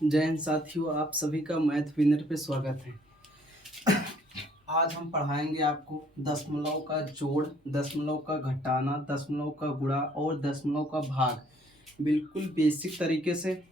जय हिंद साथियों, आप सभी का मैथ विनर पे स्वागत है। आज हम पढ़ाएंगे आपको दशमलव का जोड़, दशमलव का घटाना, दशमलव का गुणा और दशमलव का भाग बिल्कुल बेसिक तरीके से।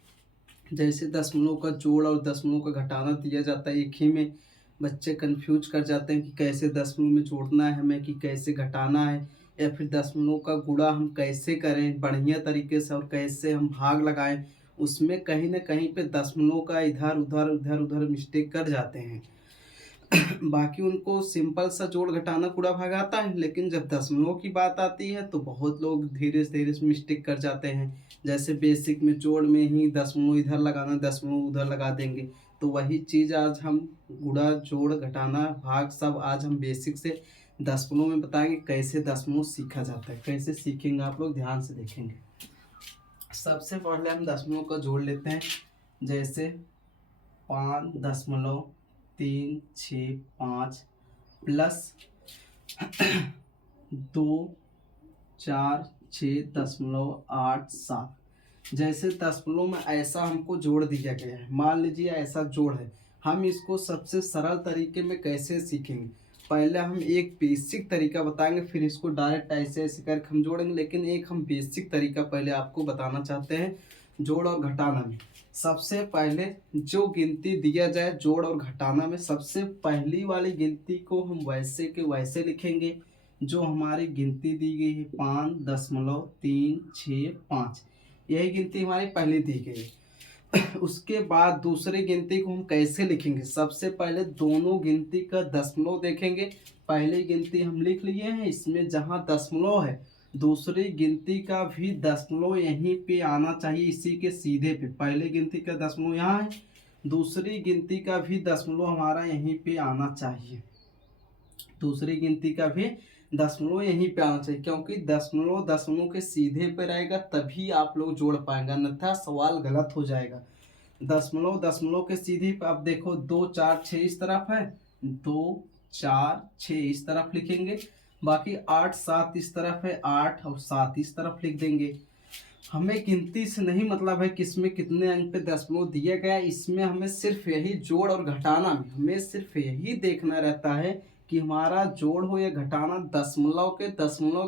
जैसे दशमलव का जोड़ और दशमलव का घटाना दिया जाता है एक ही में, बच्चे कंफ्यूज कर जाते हैं कि कैसे दशमलव में जोड़ना है हमें, कि कैसे घटाना है, या फिर दशमलव का गुणा हम कैसे करें बढ़िया तरीके से और कैसे हम भाग लगाएं। उसमें कहीं ना कहीं पे दशमलव का इधर उधर मिस्टेक कर जाते हैं। बाकी उनको सिंपल सा जोड़ घटाना पूरा भाग आता है, लेकिन जब दशमलव की बात आती है तो बहुत लोग धीरे धीरे मिस्टेक कर जाते हैं। जैसे बेसिक में जोड़ में ही दशमलव इधर लगाना, दशमलव उधर लगा देंगे। तो वही चीज़ आज हम गुणा जोड़ घटाना भाग सब आज हम बेसिक से दशमलव में बताएंगे कैसे दशमलव सीखा जाता है। कैसे सीखेंगे आप लोग ध्यान से देखेंगे। सबसे पहले हम दशमलव का जोड़ लेते हैं। जैसे 5.365 प्लस 246.87। जैसे दशमलव में ऐसा हमको जोड़ दिया गया है, मान लीजिए ऐसा जोड़ है, हम इसको सबसे सरल तरीके में कैसे सीखेंगे। पहले हम एक बेसिक तरीका बताएंगे, फिर इसको डायरेक्ट ऐसे ऐसे करके हम जोड़ेंगे। लेकिन एक हम बेसिक तरीका पहले आपको बताना चाहते हैं जोड़ और घटाना में। सबसे पहले जो गिनती दिया जाए जोड़ और घटाना में, सबसे पहली वाली गिनती को हम वैसे के वैसे लिखेंगे जो हमारी गिनती दी गई है 5.365। यही गिनती हमारी पहली दी गई है। उसके बाद दूसरी गिनती को हम कैसे लिखेंगे। सबसे पहले दोनों गिनती का दशमलव देखेंगे। पहली गिनती हम लिख लिए हैं, इसमें जहाँ दशमलव है दूसरी गिनती का भी दशमलव यहीं पे आना चाहिए, इसी के सीधे पे। पहली गिनती का दशमलव यहाँ है, दूसरी गिनती का भी दशमलव हमारा यहीं पे आना चाहिए। दूसरी गिनती का भी दशमलव यहीं पे आना चाहिए, क्योंकि दशमलव दशमलव के सीधे पे रहेगा तभी आप लोग जोड़ पाएंगे, अन्यथा सवाल गलत हो जाएगा। दशमलव दशमलव के सीधे पे आप देखो 2 4 6 इस तरफ है, 2 4 6 इस तरफ लिखेंगे। बाकी 8 7 इस तरफ है, 8 और 7 इस तरफ लिख देंगे। हमें गिनती से नहीं मतलब है किसमें कितने अंक पे दशमलव दिया गया, इसमें हमें सिर्फ यही जोड़ और घटाना में हमें सिर्फ यही देखना रहता है कि हमारा जोड़ हो या घटाना दशमलव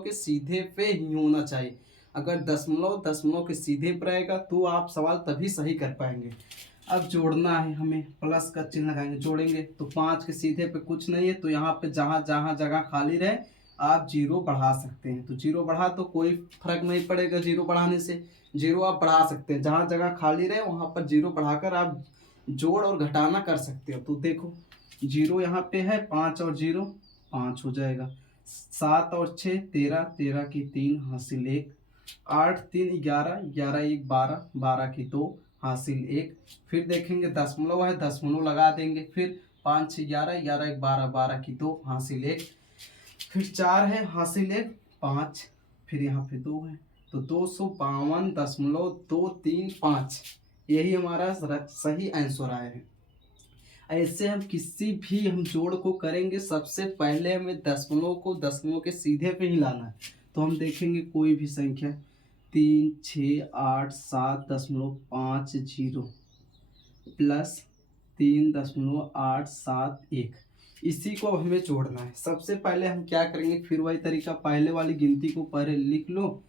के सीधे पे ही होना चाहिए। अगर दशमलव दशमलव के सीधे पर रहेगा तो आप सवाल तभी सही कर पाएंगे। अब जोड़ना है, हमें प्लस का चिन्ह लगाएंगे, जोड़ेंगे तो 5 के सीधे पे कुछ नहीं है, तो यहाँ पे जहाँ जहाँ जगह खाली रहे आप जीरो बढ़ा सकते हैं। तो जीरो बढ़ा तो कोई फर्क नहीं पड़ेगा, जीरो बढ़ाने से जीरो आप बढ़ा सकते हैं। जहाँ जगह खाली रहे वहाँ पर जीरो बढ़ाकर आप जोड़ और घटाना कर सकते हो। तो देखो जीरो यहाँ पे है, 5 और 0 5 हो जाएगा, 7 और 6 13 13 की 3 हासिल 1, 8 3 11 11 1 12 12 की 2 हासिल 1। फिर देखेंगे दशमलव है, दशमलव लगा देंगे, फिर 5 6 11 11 1 12 12 की 2 हासिल 1, फिर 4 है हासिल 1 5, फिर यहाँ पे 2 है, तो 252.235 यही हमारा सही आंसर आया है। ऐसे हम किसी भी हम जोड़ को करेंगे, सबसे पहले हमें दशमलव को दशमलव के सीधे पे ही लाना है। तो हम देखेंगे कोई भी संख्या 3 6 8 7.50 प्लस 3.871, इसी को हमें जोड़ना है। सबसे पहले हम क्या करेंगे, फिर वही तरीका, पहले वाली गिनती को पहले लिख लो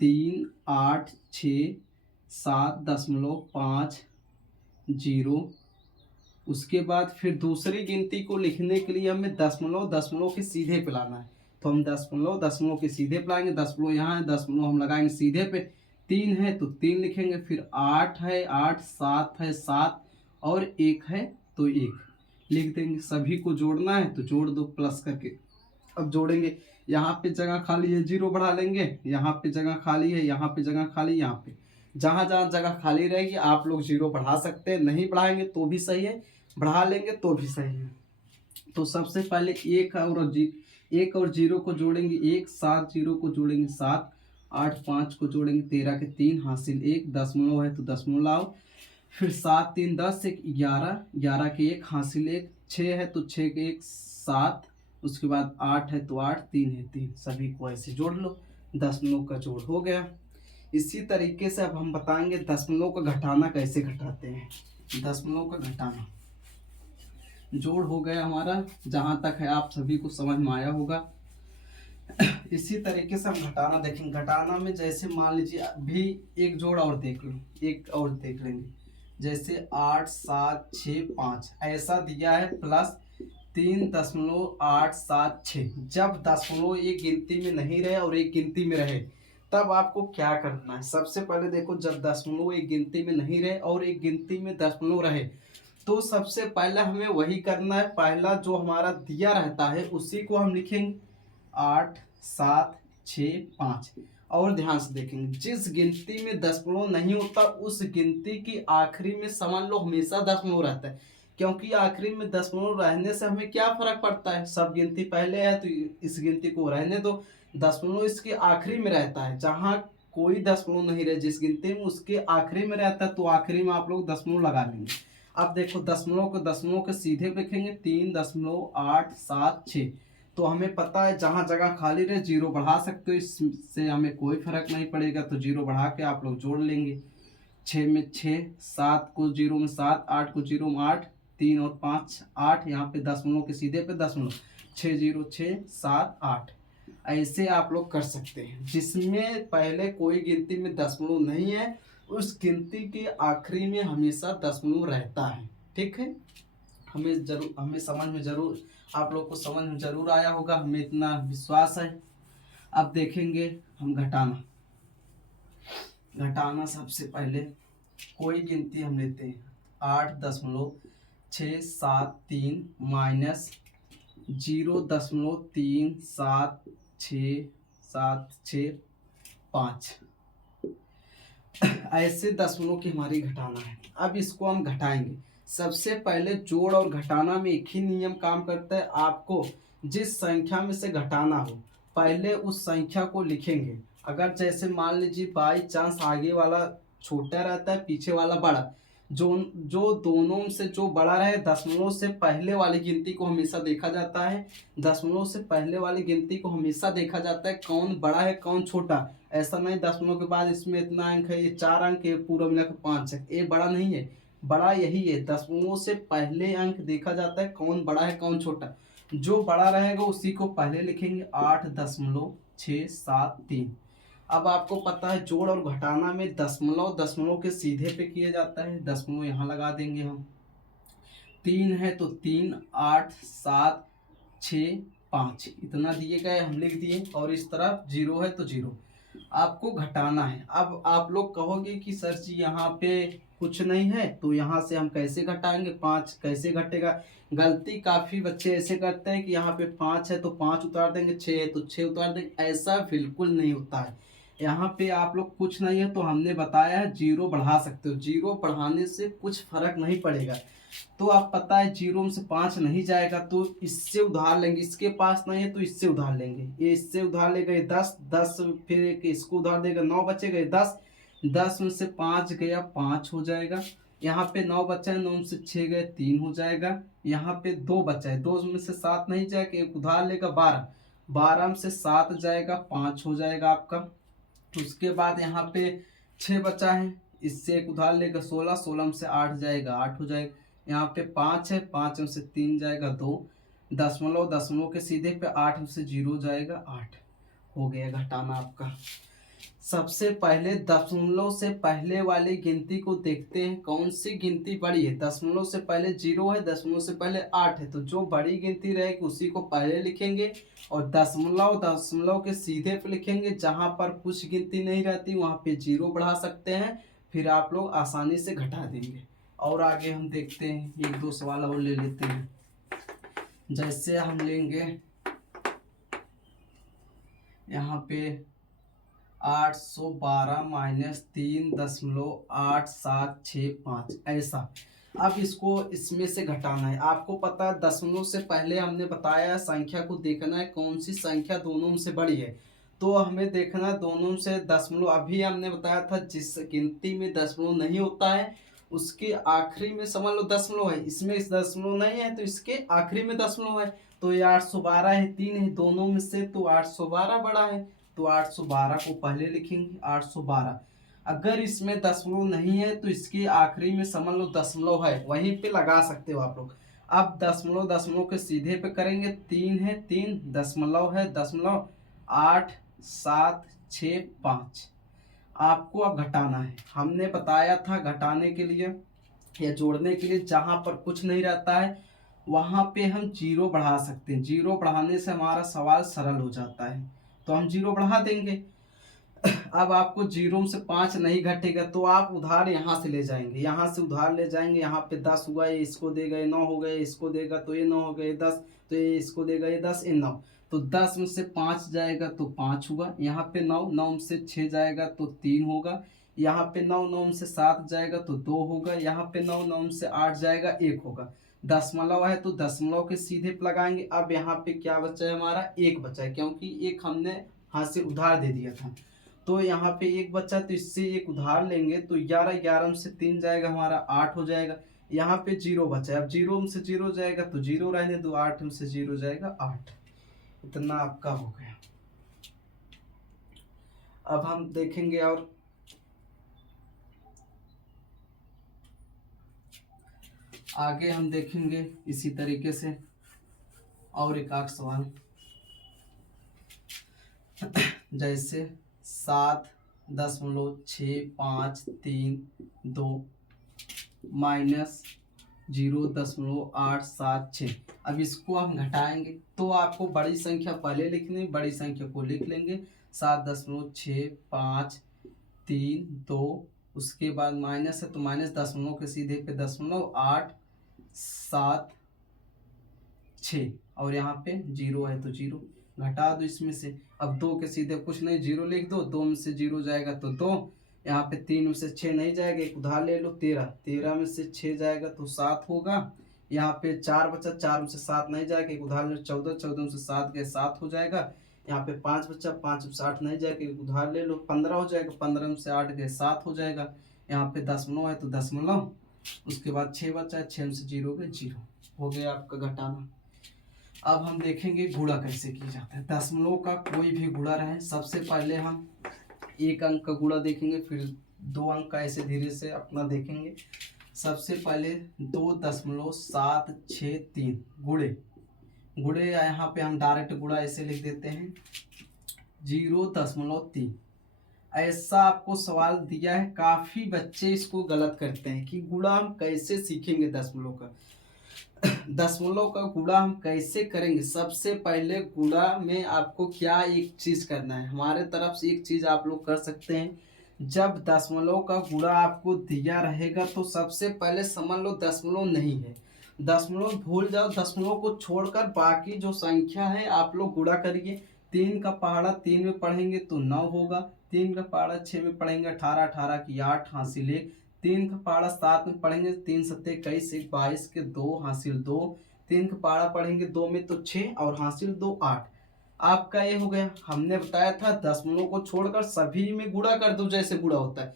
3 8 6 7.50। उसके बाद फिर दूसरी गिनती को लिखने के लिए हमें दशमलव दशमलव के सीधे पे लाना है। तो हम दशमलव दशमलव के सीधे पे लाएंगे, दशमलव यहाँ है, दशमलव हम लगाएंगे सीधे पे, 3 है तो 3 लिखेंगे, फिर 8 है 8, 7 है 7 और 1 है तो 1 लिख देंगे। सभी को जोड़ना है तो जोड़ दो प्लस करके। अब जोड़ेंगे, यहाँ पे जगह खाली है जीरो बढ़ा लेंगे, यहाँ पे जगह खाली है, यहाँ पे जगह खाली, यहाँ पे जहाँ जहाँ जगह खाली रहेगी आप लोग जीरो बढ़ा सकते हैं, नहीं बढ़ाएंगे तो भी सही है, बढ़ा लेंगे तो भी सही है। तो सबसे पहले एक और जीरो को जोड़ेंगे 1, 7 0 को जोड़ेंगे 7, 8 5 को जोड़ेंगे 13 के 3 हासिल 1, दशमलव है तो दशमलव लाओ, फिर 7 3 10 1 11 11 के 1 हासिल 1, 6 है तो 6 के 1 7, उसके बाद 8 है तो 8, 3 है 3, सभी को ऐसे जोड़ लो, दशमलव का जोड़ हो गया। इसी तरीके से अब हम बताएंगे दशमलव का घटाना कैसे घटाते हैं। दशमलव का घटाना जोड़ हो गया हमारा, जहाँ तक है आप सभी को समझ में आया होगा। इसी तरीके से हम घटाना देखेंगे। घटाना में जैसे मान लीजिए अभी एक जोड़ और देख लो, एक और देख लेंगे, जैसे 8 7 6 5 ऐसा दिया है, प्लस 3.876। जब दशमलव एक गिनती में नहीं रहे और एक गिनती में रहे तब आपको क्या करना है। सबसे पहले देखो, जब दशमलव एक गिनती में नहीं रहे और एक गिनती में दशमलव रहे तो सबसे पहले हमें वही करना है, पहला जो हमारा दिया रहता है उसी को हम लिखेंगे 8 7 6 5। और ध्यान से देखेंगे, जिस गिनती में दशमलव नहीं होता उस गिनती की आखिरी में समझ लो हमेशा दशमलव रहता है, क्योंकि आखिरी में दशमलव रहने से हमें क्या फर्क पड़ता है, सब गिनती पहले है तो इस गिनती को रहने दो, दशमलव इसके आखिरी में रहता है। जहाँ कोई दशमलव नहीं रहे जिस गिनती में उसके आखिरी में रहता है तो आखिरी में आप लोग दशमलव लगा लेंगे। अब देखो दशमलव के सीधे लिखेंगे 3.876। तो हमें पता है जहाँ जगह खाली रहे जीरो बढ़ा सकते हो, इससे हमें कोई फर्क नहीं पड़ेगा, तो जीरो बढ़ा के आप लोग जोड़ लेंगे। 6 में 6, 7 को जीरो में 7, 8 को जीरो में 8, 3 और 5 8, यहाँ पे दशमलव के सीधे पे दशमलव, 6 0 6 7 8। ऐसे आप लोग कर सकते हैं। जिसमें पहले कोई गिनती में दशमलव नहीं है उस गिनती के आखिरी में हमेशा दशमलव रहता है। ठीक है, हमें समझ में जरूर, आप लोग को समझ में जरूर आया होगा, हमें इतना विश्वास है। अब देखेंगे हम घटाना सबसे पहले कोई गिनती हम लेते हैं 8.673 माइनस 0.37675। ऐसे दशमलव की हमारी घटाना है। अब इसको हम घटाएंगे। सबसे पहले जोड़ और घटाना में एक ही नियम काम करता है, आपको जिस संख्या में से घटाना हो पहले उस संख्या को लिखेंगे। अगर जैसे मान लीजिए बाई चांस आगे वाला छोटा रहता है पीछे वाला बड़ा, जो दोनों से जो बड़ा रहे दशमलव से पहले वाली गिनती को हमेशा देखा जाता है, दशमलव से पहले वाली गिनती को हमेशा देखा जाता है कौन बड़ा है कौन छोटा। ऐसा नहीं दशमलव के बाद इसमें इतना अंक है, ये 4 अंक है, पूरा मिलाकर 5 है, ये बड़ा नहीं है, बड़ा यही है। दशमलव से पहले अंक देखा जाता है कौन बड़ा है कौन छोटा, जो बड़ा रहेगा उसी को पहले लिखेंगे 8.673। अब आपको पता है जोड़ और घटाना में दशमलव के सीधे पे किया जाता है, दशमलव यहाँ लगा देंगे हम। 3 है तो 3 8 7 6 5 इतना दिए गए हम लिख दिए, और इस तरफ 0 है तो 0 आपको घटाना है। अब आप लोग कहोगे कि सर जी यहाँ पे कुछ नहीं है तो यहाँ से हम कैसे घटाएंगे, 5 कैसे घटेगा। गलती काफ़ी बच्चे ऐसे करते हैं कि यहाँ पे 5 है तो 5 उतार देंगे, 6 है तो 6 उतार देंगे, ऐसा बिल्कुल नहीं होता है। यहाँ पे आप लोग कुछ नहीं है तो हमने बताया है जीरो बढ़ा सकते हो, जीरो बढ़ाने से कुछ फर्क नहीं पड़ेगा। तो आप पता है जीरो में से 5 नहीं जाएगा तो इससे उधार लेंगे, इसके पास नहीं है तो इससे उधार लेंगे, ये इससे उधार लेगा, ये 10 फिर एक इसको उधार देगा, 9 बचेगा, 10 में से 5 गया 5 हो जाएगा। यहाँ पे 9 बचा है, 9 में से 6 गए 3 हो जाएगा। यहाँ पे 2 बचा है, 2 में से 7 नहीं जाएगा, एक उधार लेगा 12 में से 7 जाएगा 5 हो जाएगा आपका। उसके बाद यहाँ पे 6 बचा है, इससे एक उधार लेगा 16 में से 8 जाएगा 8 हो जाएगा। यहाँ पे 5 है, 5 में से 3 जाएगा 2, दशमलव के सीधे पे 8 में से 0 जाएगा 8 हो गया घटाना आपका। सबसे पहले दशमलव से पहले वाली गिनती को देखते हैं कौन सी गिनती बड़ी है। दशमलव से पहले 0 है, दशमलव से पहले 8 है, तो जो बड़ी गिनती रहेगी उसी को पहले लिखेंगे, और दशमलव के सीधे पे लिखेंगे। जहाँ पर कुछ गिनती नहीं रहती वहाँ पे 0 बढ़ा सकते हैं, फिर आप लोग आसानी से घटा देंगे। और आगे हम देखते हैं, एक दो सवाल और ले लेते हैं। जैसे हम लेंगे यहाँ पे 812 माइनस 3.8765 ऐसा। अब इसको इसमें से घटाना है। आपको पता है दशमलव से पहले हमने बताया संख्या को देखना है कौन सी संख्या दोनों से बड़ी है, तो हमें देखना दोनों से दशमलव। अभी हमने बताया था जिस गिनती में दशमलव नहीं होता है उसके आखिरी में समझ लो दशमलव है, इसमें इस दशमलव नहीं है तो इसके आखिरी में दशमलव है। तो ये 812 है, 3 है, दोनों में से तो 812 बड़ा है, तो 812 को पहले लिखेंगे 812। अगर इसमें दशमलव नहीं है तो इसके आखिरी में समझ लो दशमलव है, वहीं पे लगा सकते हो आप लोग। अब दशमलव दशमलव के सीधे पे करेंगे, 3 है 3, दशमलव है दशमलव, 8 7 6 5। आपको अब घटाना है। हमने बताया था घटाने के लिए या जोड़ने के लिए जहाँ पर कुछ नहीं रहता है वहाँ पे हम जीरो बढ़ा सकते हैं। जीरो बढ़ाने से हमारा सवाल सरल हो जाता है, तो हम जीरो बढ़ा देंगे। अब आपको जीरो से 5 नहीं घटेगा तो आप उधार यहाँ से ले जाएंगे, यहाँ से उधार ले जाएंगे। यहाँ पे 10 हुआ, ये इसको देगा, ये 9 हो गए, इसको देगा तो ये 9 हो गए, 10 तो ये इसको देगा, ये 10 ये 9। तो 10 में से 5 जाएगा तो 5 हुआ। यहाँ पे 9, 9 में से 6 जाएगा तो 3 होगा। यहाँ पे 9, 9 में से 7 जाएगा तो 2 होगा। यहाँ पे 9, 9 में से 8 जाएगा 1 होगा। दशमलव है तो दशमलव के सीधे पे लगाएंगे। अब यहाँ पे क्या बचा है हमारा, 1 बचा है, क्योंकि एक हमने हाथ से उधार दे दिया था। तो यहाँ पे 1 बचा तो इससे एक उधार लेंगे तो 11, 11 में से 3 जाएगा हमारा 8 हो जाएगा। यहाँ पे 0 बचा है, अब 0 में से 0 जाएगा तो 0 रहने दो, 8 में से 0 जाएगा 8। इतना आपका हो गया। अब हम देखेंगे और आगे हम देखेंगे इसी तरीके से और एक आठ सवाल। जैसे 7.653 माइनस 0.876। अब इसको हम घटाएंगे तो आपको बड़ी संख्या पहले लिखनी, बड़ी संख्या को लिख लेंगे 7.6532। उसके बाद माइनस है तो माइनस दशमलव के सीधे पे दशमलव 876 और यहाँ पे 0 है तो 0 घटा दो इसमें से। अब 2 के सीधे कुछ नहीं, 0 लिख दो। 2 में से 0 जाएगा तो 2। यहाँ पे 3 में से 6 नहीं जाएगा, एक उधार ले लो 13। 13 में से 6 जाएगा तो 7 होगा। यहाँ पे 4 बचा, 4 में से 7 नहीं जाएगा, एक उधार ले 14। 14 में से 7 गए 7 हो जाएगा। यहाँ पे 5 बचा, 5 में से 8 नहीं जाएगा, एक उधार ले लो 15 हो जाएगा। 15 में से 8 गए 7 हो जाएगा। यहाँ पे दशमलव है तो दशमलव, उसके बाद 6 बचा है, 6 में से 0 गए 0 हो गया आपका घटाना। अब हम देखेंगे गुणा कैसे किया जाता है। दशमलव का कोई भी गुणा रहे, सबसे पहले हम 1 अंक का गुणा देखेंगे, फिर 2 अंक का, ऐसे धीरे से अपना देखेंगे। सबसे पहले 2.763 गुणे यहाँ पे हम डायरेक्ट गुणा ऐसे लिख देते हैं 0.3। ऐसा आपको सवाल दिया है, काफ़ी बच्चे इसको गलत करते हैं कि गुणा हम कैसे सीखेंगे दशमलव का। दशमलव का गुणा हम कैसे करेंगे। सबसे पहले गुणा में आपको क्या एक चीज़ करना है, हमारे तरफ से एक चीज़ आप लोग कर सकते हैं। जब दशमलव का गुणा आपको दिया रहेगा तो सबसे पहले समझ लो दशमलव नहीं है, दशमलव भूल जाओ। दशमलव को छोड़कर बाकी जो संख्या है आप लोग गुणा करिए। 3 का पहाड़ा 3 में पढ़ेंगे तो 9 होगा। 3 का पहाड़ा 6 में पढ़ेंगे 18, 18 की 8 हासिल 1। 3 का पहाड़ा 7 में पढ़ेंगे 3 सत्ते 21, 22 के 2 हासिल 2। 3 का पहाड़ा पढ़ेंगे 2 में तो 6 और हासिल 2 8। आपका ये हो गया। हमने बताया था दशमलव को छोड़कर सभी में गुणा कर दो जैसे गुणा होता है।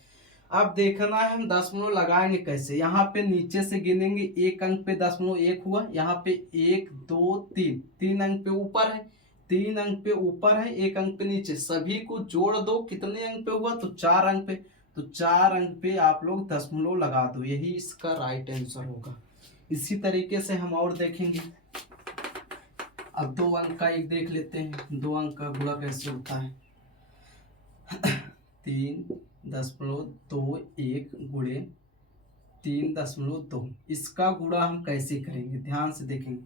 अब देखना है हम दशमलव लगाएंगे कैसे। यहाँ पे नीचे से गिनेंगे, 1 अंक पे दशमलव 1 हुआ। यहाँ पे 1 2 3, 3 अंक पे ऊपर है, 3 अंक पे ऊपर है, 1 अंक पे नीचे, सभी को जोड़ दो। कितने अंक पे हुआ तो 4 अंक पे, तो 4 अंक पे आप लोग दशमलव लगा दो, यही इसका राइट आंसर होगा। इसी तरीके से हम और देखेंगे। अब 2 अंक का एक देख लेते हैं, 2 अंक का गुणा कैसे होता है। 3.21 गुणे 3.2, इसका गुणा हम कैसे करेंगे, ध्यान से देखेंगे।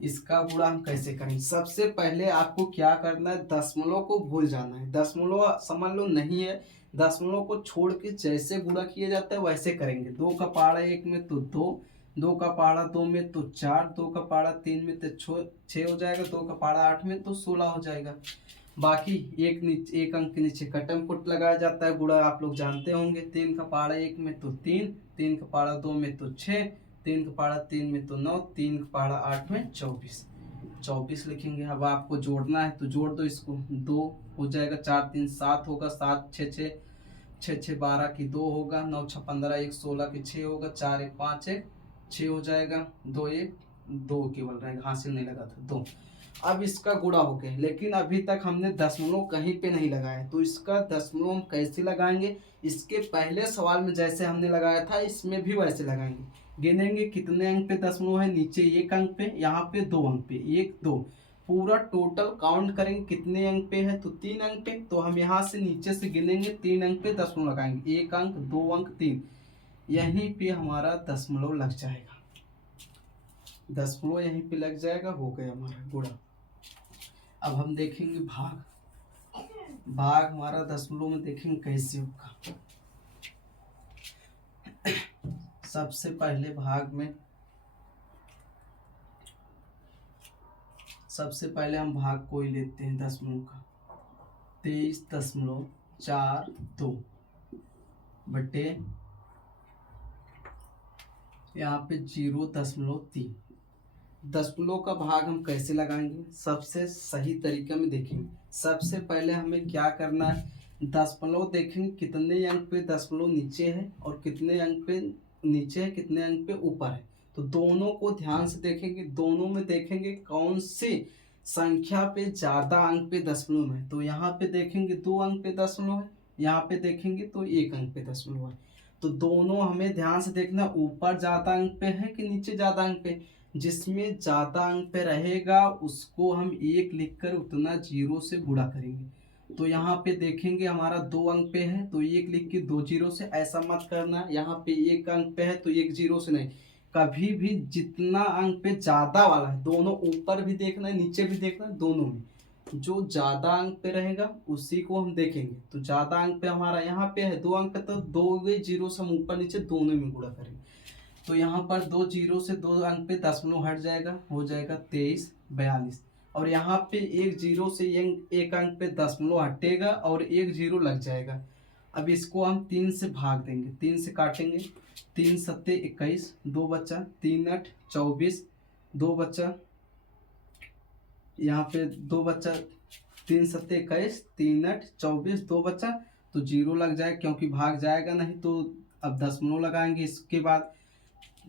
इसका गुणा हम कैसे करेंगे। सबसे पहले आपको क्या करना है, दशमलव को भूल जाना है। दशमलव समझ लो नहीं है, दशमलव को छोड़ के जैसे गुणा किया जाता है वैसे करेंगे। 2 का पहाड़ा 1 में तो 2, 2 का पहाड़ा 2 में तो 4, 2 का पहाड़ा 3 में तो 6 हो जाएगा, 2 का पहाड़ा 8 में तो 16 हो जाएगा। बाकी एक अंक के नीचे कटम पुट लगाया जाता है, गुणा आप लोग जानते होंगे। 3 का पहाड़ा 1 में तो 3, 3 का पहाड़ा 2 में तो 6, 3 का पहाड़ा 3 में तो 9, 3 का पहाड़ा 8 में 24 लिखेंगे। अब आपको जोड़ना है तो जोड़ दो इसको, 2 हो जाएगा, 4 3 7 होगा, 7 6 6 12 की 2 होगा, 9 6 15 1 16 की 6 होगा, 4 1 5 1 6 हो जाएगा, 2 1 2 केवल रहेगा, हासिल नहीं लगा था 2। अब इसका गुणा हो गया, लेकिन अभी तक हमने दशमलव कहीं पे नहीं लगाया, तो इसका दशमलव हम कैसे लगाएंगे? इसके पहले सवाल में जैसे हमने लगाया था इसमें भी वैसे लगाएंगे। गिनेंगे कितने अंक पे दशमलव है, नीचे एक अंक पे, यहाँ पे दो अंक पे, एक दो, पूरा टोटल काउंट करेंगे कितने अंक पे है, तो 3 अंक पे। तो हम यहाँ से नीचे से गिनेंगे, 3 अंक पे दशमलव लगाएंगे, एक अंक, दो अंक, 3, यहीं पे हमारा दशमलव लग जाएगा। दशमलव यहीं पे लग जाएगा, हो गया हमारा गुणा। अब हम देखेंगे भाग। भाग हमारा दशमलव में देखेंगे कैसे होगा। सबसे पहले भाग में सबसे पहले हम भाग को ही लेते हैं दशमलव का। 23.42 बटे यहाँ पे 0.3। दशमलव का भाग हम कैसे लगाएंगे? सबसे सही तरीके में देखेंगे। सबसे पहले हमें क्या करना है, दशमलव देखेंगे कितने अंक पे दशमलव नीचे है और कितने अंक पे नीचे है, कितने अंक पे ऊपर है। तो दोनों को ध्यान से देखेंगे, दोनों में देखेंगे कौन सी संख्या पे ज़्यादा अंक पे दशमलव है। तो यहाँ पे देखेंगे 2 अंक पे दशमलव है, यहाँ पे देखेंगे तो 1 अंक पे दशमलव है। तो दोनों हमें ध्यान से देखना, ऊपर ज़्यादा अंक पे है कि नीचे ज़्यादा अंक पे। जिसमें ज़्यादा अंक पे रहेगा उसको हम 1 लिखकर उतना 0 से गुणा करेंगे। तो यहाँ पे देखेंगे हमारा 2 अंक पे है तो 1 लिख के 2 0 से, ऐसा मत करना। यहाँ पे 1 अंक पे है तो 1 0 से नहीं, कभी भी जितना अंक पे ज़्यादा वाला है, दोनों ऊपर भी देखना है नीचे भी देखना है, दोनों में जो ज़्यादा अंक पे रहेगा उसी को हम देखेंगे। तो ज़्यादा अंक पे हमारा यहाँ पे है 2 अंक, तो 2 0 से हम ऊपर नीचे दोनों में गुणा करेंगे। तो यहाँ पर 2 0 से 2 अंक पे दशमलव हट जाएगा, हो जाएगा 2342। और यहाँ पे 1 0 से 1 अंक पे दशमलव हटेगा और 1 0 लग जाएगा। अब इसको हम 3 से भाग देंगे, 3 से काटेंगे, 3 सत्ते 21, 2 बचा, 3 8 24, 2 बचा, यहाँ पे 2 बचा, 3 सत्ते 21, 3 8 24, 2 बचा, तो 0 लग जाएगा क्योंकि भाग जाएगा नहीं। तो अब दशमलव लगाएंगे, इसके बाद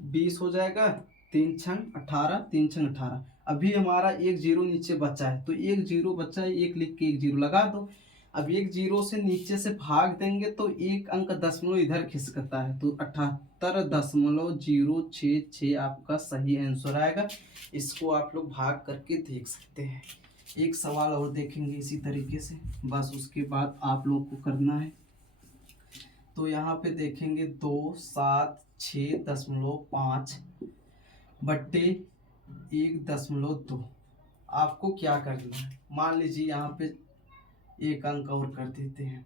20 हो जाएगा, 3 छंग 18, 3 छंग 18। अभी हमारा 1 0 नीचे बचा है, तो 1 0 बचा है, 1 लिख के 1 0 लगा दो। अब 1 0 से नीचे से भाग देंगे तो 1 अंक दशमलव इधर खिसकता है, तो 78.066 आपका सही आंसर आएगा। इसको आप लोग भाग करके देख सकते हैं। एक सवाल और देखेंगे इसी तरीके से, बस उसके बाद आप लोग को करना है। तो यहाँ पे देखेंगे 276.5 बट्टे 1.2। आपको क्या करना है, मान लीजिए यहाँ पे 1 अंक और कर देते हैं,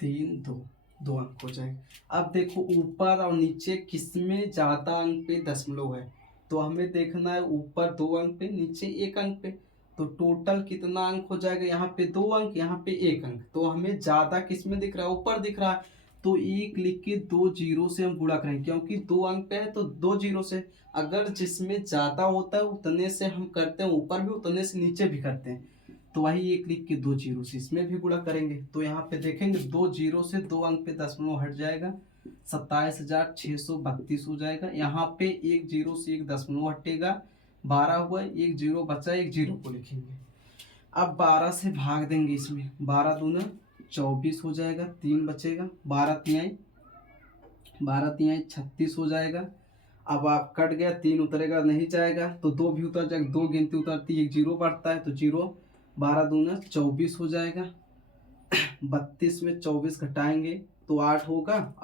3 2 2 अंक हो जाएगा। अब देखो ऊपर और नीचे किसमें ज़्यादा अंक पे दशमलव है, तो हमें देखना है ऊपर 2 अंक पे, नीचे 1 अंक पे। तो टोटल कितना अंक हो जाएगा, यहाँ पे 2 अंक, यहाँ पे 1 अंक। तो हमें ज़्यादा किस में दिख रहा है, ऊपर दिख रहा है। तो 1 लिख के 2 0 से हम गुणा करेंगे, क्योंकि 2 अंक पे है तो 2 0 से। अगर जिसमें ज़्यादा होता है उतने से हम करते हैं ऊपर भी, उतने से नीचे भी करते हैं। तो वही 1 लिख के 2 0 से इसमें भी गुणा करेंगे। तो यहाँ पे देखेंगे 2 0 से 2 अंक पे दशमलव हट जाएगा, 27,632 हो जाएगा। यहाँ पे 1 0 से 1 दशमलव हटेगा, 12 हुआ, 1 0 बचा, 1 0 को लिखेंगे। अब 12 से भाग देंगे इसमें, 12 दूना 24 हो जाएगा, 3 बचेगा, 12 तिहाई 36 हो जाएगा। अब आप कट गया, 3 उतरेगा नहीं जाएगा, तो 2 भी उतर जाएगा, 2 गिनती उतरती, 1 0 बढ़ता है, तो 0, 12 दूना 24 हो जाएगा। 32 में 24 घटाएंगे तो 8 होगा,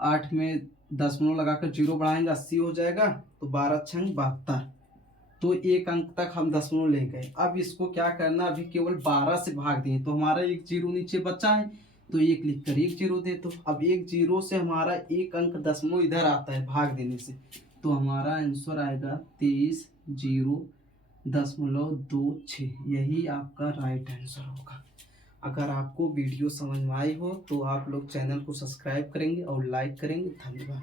8 में दशमलव लगाकर 0 बढ़ाएंगे, 80 हो जाएगा। तो 12 छंग 72, तो 1 अंक तक हम दशमलव ले गए। अब इसको क्या करना, अभी केवल 12 से भाग दें, तो हमारा 1 0 नीचे बचा है, तो 1 लिख कर 1 0 दे दो। अब 1 0 से हमारा 1 अंक दशमलव इधर आता है भाग देने से, तो हमारा आंसर आएगा 23.026। यही आपका राइट आंसर होगा। अगर आपको वीडियो समझ में आई हो तो आप लोग चैनल को सब्सक्राइब करेंगे और लाइक करेंगे। धन्यवाद।